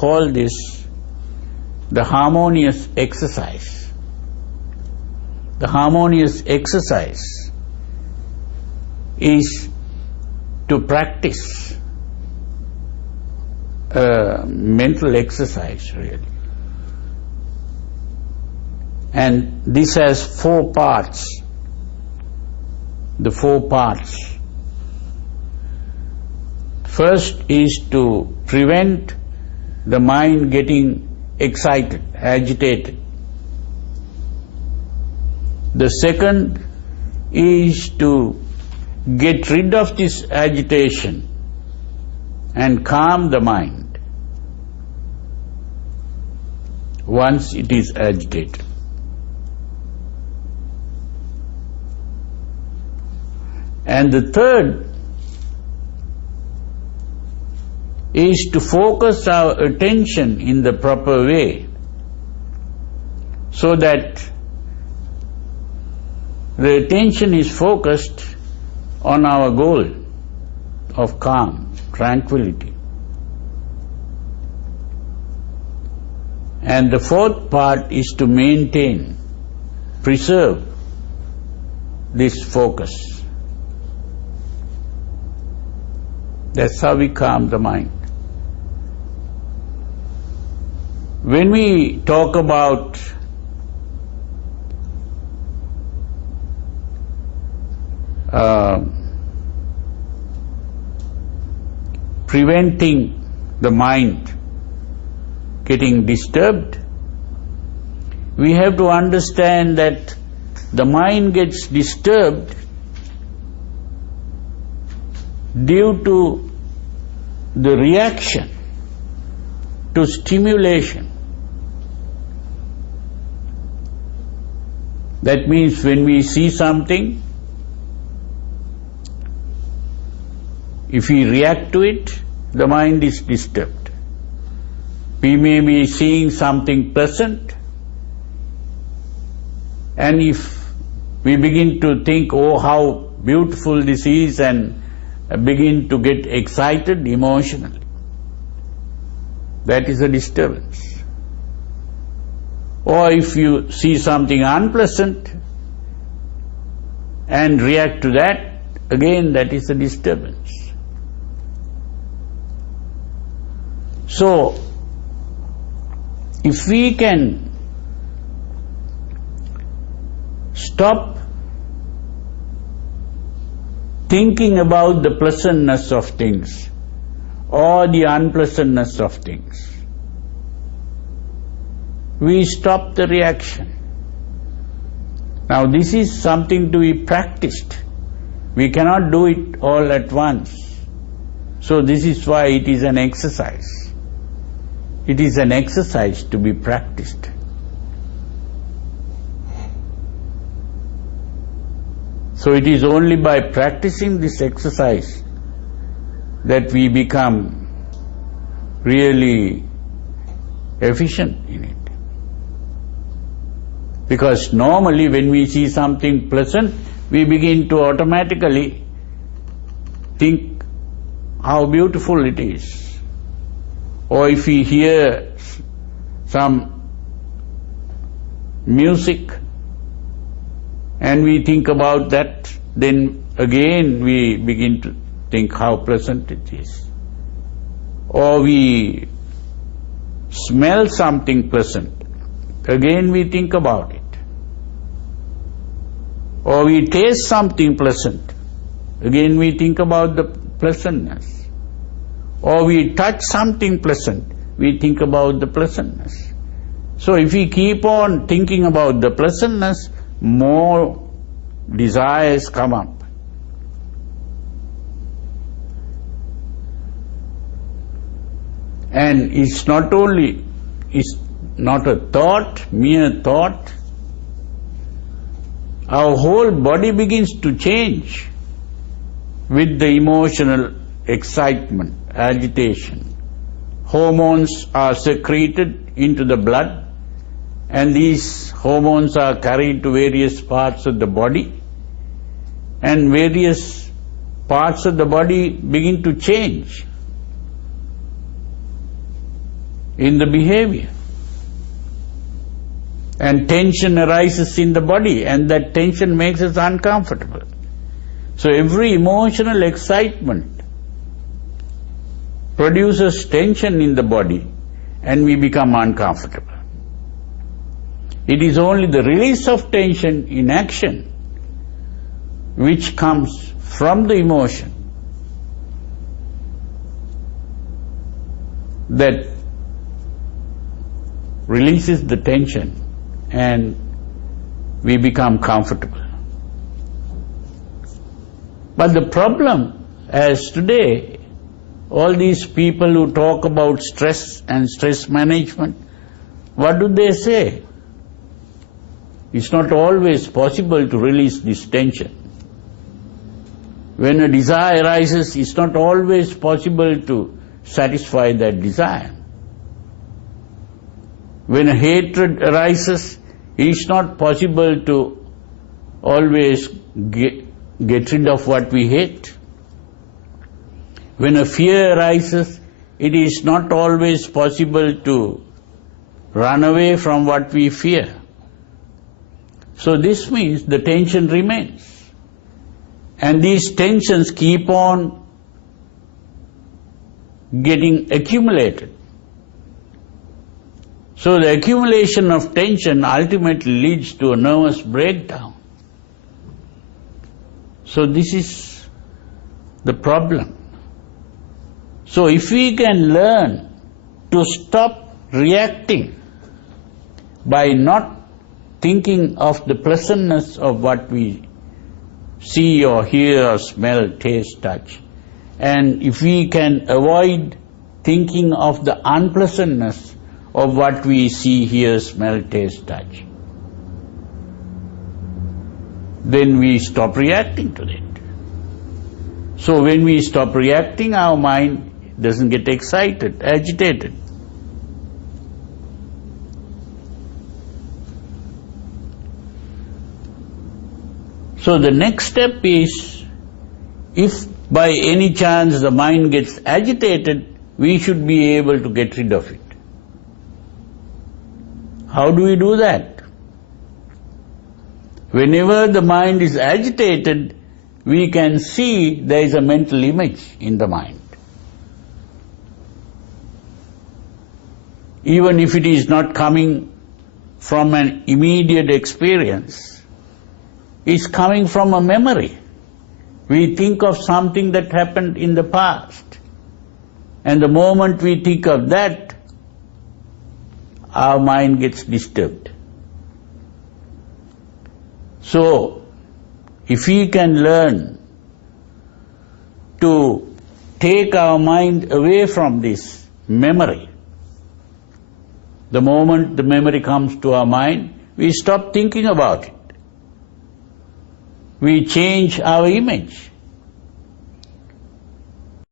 call this the harmonious exercise. The harmonious exercise is to practice a mental exercise, really. And this has 4 parts. The 4 parts. First is to prevent the mind getting excited, agitated. The second is to get rid of this agitation and calm the mind once it is agitated. And the third is to focus our attention in the proper way so that the attention is focused on our goal of calm, tranquility. And the fourth part is to maintain, preserve this focus. That's how we calm the mind. When we talk about preventing the mind getting disturbed, we have to understand that the mind gets disturbed due to the reaction to stimulation. That means when we see something, if we react to it, the mind is disturbed. We may be seeing something pleasant, and if we begin to think, oh, how beautiful this is, and begin to get excited emotionally, that is a disturbance. Or if you see something unpleasant and react to that, again that is a disturbance. So, if we can stop thinking about the pleasantness of things or the unpleasantness of things, we stop the reaction. Now this is something to be practiced. We cannot do it all at once. So this is why it is an exercise. It is an exercise to be practiced. So it is only by practicing this exercise that we become really efficient in it. Because normally when we see something pleasant, we begin to automatically think how beautiful it is. Or if we hear some music and we think about that, then again we begin to think how pleasant it is. Or we smell something pleasant, again we think about it. Or we taste something pleasant, again we think about the pleasantness. Or we touch something pleasant, we think about the pleasantness. So if we keep on thinking about the pleasantness, more desires come up. And it's not only, it's not a thought, mere thought. Our whole body begins to change with the emotional excitement, agitation. Hormones are secreted into the blood, and these hormones are carried to various parts of the body, and various parts of the body begin to change. in the behavior. And tension arises in the body, and that tension makes us uncomfortable. So every emotional excitement produces tension in the body, and we become uncomfortable. It is only the release of tension in action which comes from the emotion that releases the tension and we become comfortable. But the problem, as today, all these people who talk about stress and stress management, what do they say? It's not always possible to release this tension. When a desire arises, it's not always possible to satisfy that desire. When a hatred arises, it's not possible to always get rid of what we hate. When a fear arises, it is not always possible to run away from what we fear. So this means the tension remains. And these tensions keep on getting accumulated. So the accumulation of tension ultimately leads to a nervous breakdown. So this is the problem. So if we can learn to stop reacting by not thinking of the pleasantness of what we see or hear or smell, taste, touch, and if we can avoid thinking of the unpleasantness of what we see, hear, smell, taste, touch, then we stop reacting to it. So when we stop reacting, our mind doesn't get excited, agitated. So the next step is, if by any chance the mind gets agitated, we should be able to get rid of it. How do we do that? Whenever the mind is agitated, we can see there is a mental image in the mind. Even if it is not coming from an immediate experience, it's coming from a memory. We think of something that happened in the past, and the moment we think of that, our mind gets disturbed. So, if we can learn to take our mind away from this memory, the moment the memory comes to our mind, we stop thinking about it. We change our image.